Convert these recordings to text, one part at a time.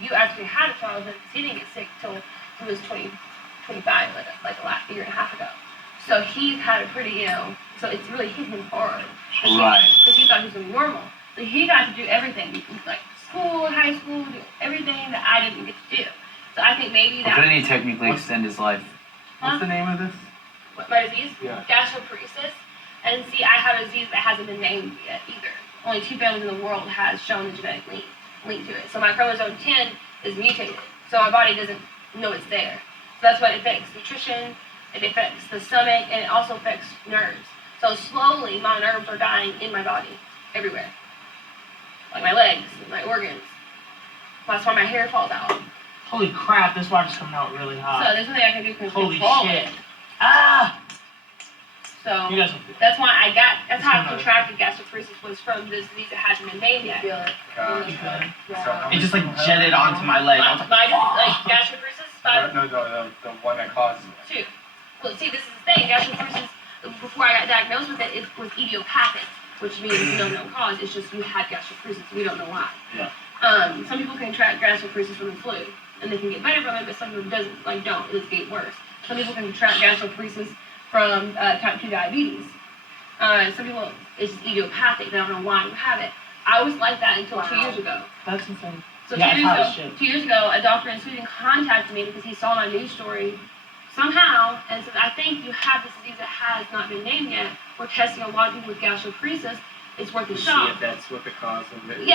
You actually had a childhood because he didn't get sick till he was 25, like a year and a half ago. So he's had a pretty, so it's really hit him hard. Because he thought he was going to be normal. So he got to do everything, like school, high school, do everything that I didn't get to do. So I think maybe that... Couldn't he technically extend his life? What's the name of this? What, my disease? Yeah. Gastroparesis. And see, I have a disease that hasn't been named yet either. Only 2 families in the world has shown a genetic link to it. So my chromosome 10 is mutated. So my body doesn't know it's there. So that's what affects nutrition, it affects the stomach, and it also affects nerves. So slowly, my nerves are dying in my body, everywhere. Like my legs, my organs. That's why my hair falls out. Holy crap, this water's coming out really hot. So there's nothing I can do to control shit. it. Ah! So You guys that's why that's how I contracted gastroparesis, was from this disease that hasn't been named yet. Gotcha. It just like jetted onto my leg. Like gastroparesis? No, the one that causes it. 2. Well, see, this is the thing. Gastroparesis, before I got diagnosed with it was idiopathic, which means no known cause. It's just you had gastroparesis. We don't know why. Yeah. Some people can contract gastroparesis from the flu, and they can get better from it, but some people don't. It's get worse. Some people can contract gastroparesis from type 2 diabetes. Some people, it's just idiopathic. They don't know why you have it. I was like that until 2 years ago. That's insane. So 2 years ago, a doctor in Sweden contacted me because he saw my news story somehow and said, I think you have this disease that has not been named yet. We're testing a lot of people with gastroparesis. It's worth a shot. See if that's what the cause of it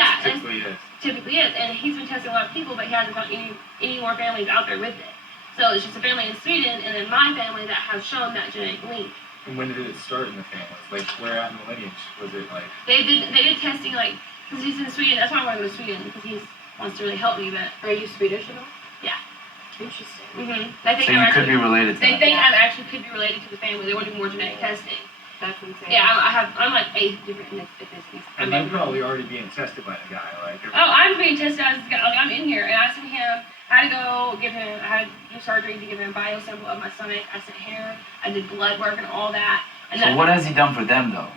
typically is. And he's been testing a lot of people, but he hasn't found any more families out there with it. So it's just a family in Sweden and then my family that have shown that genetic link. And when did it start in the families? Like, where at in the lineage? Was it like... They did testing, like, because he's in Sweden. That's why I want to go to Sweden, because he wants to really help me. But are you Swedish at all? Yeah. Interesting. Mm-hmm. So you could be related to They think I actually could be related to the family. They want to do more genetic testing. That's insane. Yeah, I'm like 8 different ethnicities. And you're probably already being tested by the guy, like... Oh, I'm being tested as a guy. Like, I'm in here, and I sent him... I had to go give him, I had to do surgery to give him a biosample of my stomach. I sent hair, I did blood work and all that. And so what has he done for them, though?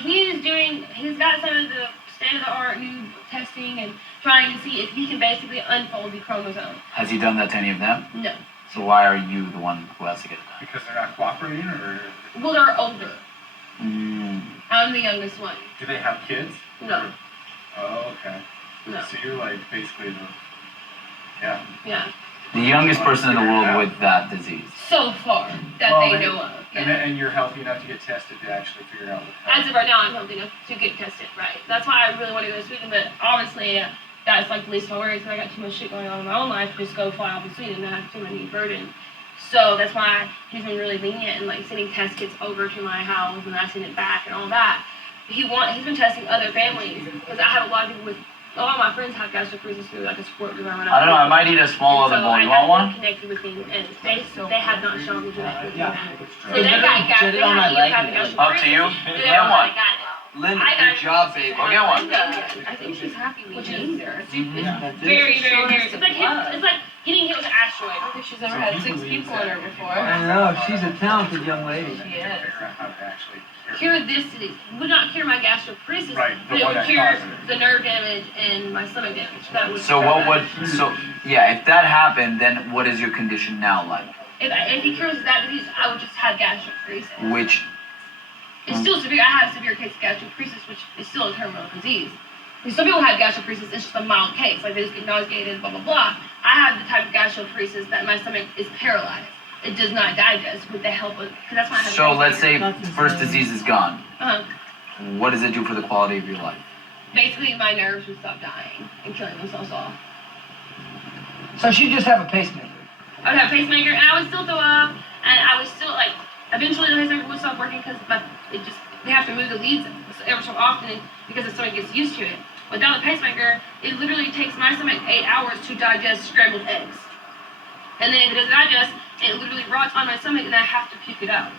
He's got some of the state-of-the-art new testing and trying to see if he can basically unfold the chromosome. Has he done that to any of them? No. So why are you the one who has to get it done? Because they're not cooperating, or...? Well, they're older. I'm the youngest one. Do they have kids? No. Oh, okay. No. So you're like basically the... Yeah. Yeah. The youngest person in the world with that disease. So far, that they know of. Yeah. And you're healthy enough to get tested to actually figure out what... As of right now, I'm healthy enough to get tested, right. That's why I really want to go to Sweden, but obviously, that's like the least of my worries, because I got too much shit going on in my own life to just go fly off to Sweden and I have too many burden. So that's why he's been really lenient and like sending test kits over to my house and I send it back and all that. He's been testing other families, because I have a lot of people with... A lot of my friends have gastroparesis through like a sport group. I don't know, I might need a small other bowl. You want one? Connected with him, and they have not shown me genetic. Yeah. So they got on my leg. Up to you. Get one. Linda, good job, babe. I'll get one. I think she's happy we named her. It's very, very, very. It's like getting hit with an asteroid. I don't think she's ever had 6 people on her before. I know, she's a talented young lady. She is. Cure this disease. Would not cure my gastroparesis, but it would cure the nerve damage and my stomach damage. That would. So if that happened, then what is your condition now like? If he cures that disease, I would just have gastroparesis. Which? It's still severe. I have severe case of gastroparesis, which is still a terminal disease. Because some people have gastroparesis, it's just a mild case, like they just get nauseated, blah, blah, blah. I have the type of gastroparesis that my stomach is paralyzed. It does not digest with the help of, because that's why I have. So let's say first disease is gone. What does it do for the quality of your life? Basically, my nerves would stop dying and killing themselves off. So she'd just have a pacemaker? I would have a pacemaker, and I would still throw up, and I would still, like, eventually the pacemaker would stop working because they have to move the leads ever so often because the stomach gets used to it. Without a pacemaker, it literally takes my stomach 8 hours to digest scrambled eggs. And then if it doesn't digest, it literally rots on my stomach and I have to puke it out.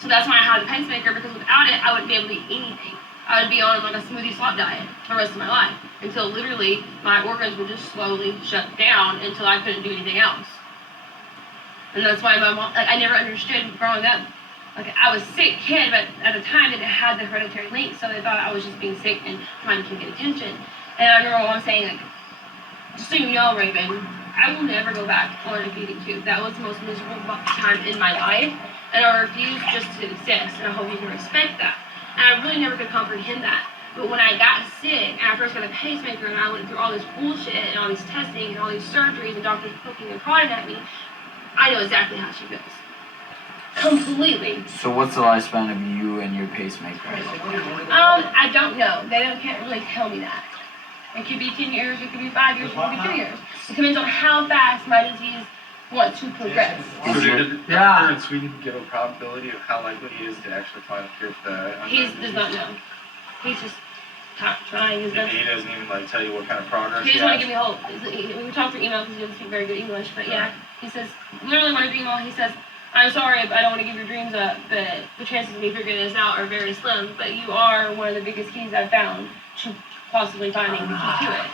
So that's why I have the pacemaker, because without it, I wouldn't be able to eat anything. I would be on like a smoothie swap diet for the rest of my life until literally my organs would just slowly shut down until I couldn't do anything else. And that's why my mom, like, I never understood growing up. Like, I was a sick kid, but at the time it had the hereditary link, so they thought I was just being sick and trying to get attention. And I remember my mom saying, like, just so you know, Raven, I will never go back on a feeding tube. That was the most miserable time in my life, and I refuse just to exist, and I hope you can respect that. And I really never could comprehend that. But when I got sick, and I first got a pacemaker, and I went through all this bullshit, and all these testing, and all these surgeries, and doctors poking and prodding at me, I know exactly how she feels. Completely. So what's the lifespan of you and your pacemaker? I don't know. Can't really tell me that. It could be 10 years, it could be 5 years, it could be 2 years. It depends on how fast my disease wants to progress. So did the Yeah. doctor in Sweden give a probability of how likely he is to actually find a cure for the He does not know. He's just trying his best. He doesn't even like tell you what kind of progress He just want to give me hope. We talked through email because he doesn't speak very good English, but yeah, he says, literally when I email, he says, I'm sorry, but I don't want to give your dreams up, but the chances of me figuring this out are very slim, but you are one of the biggest keys I've found to possibly finding the key to it.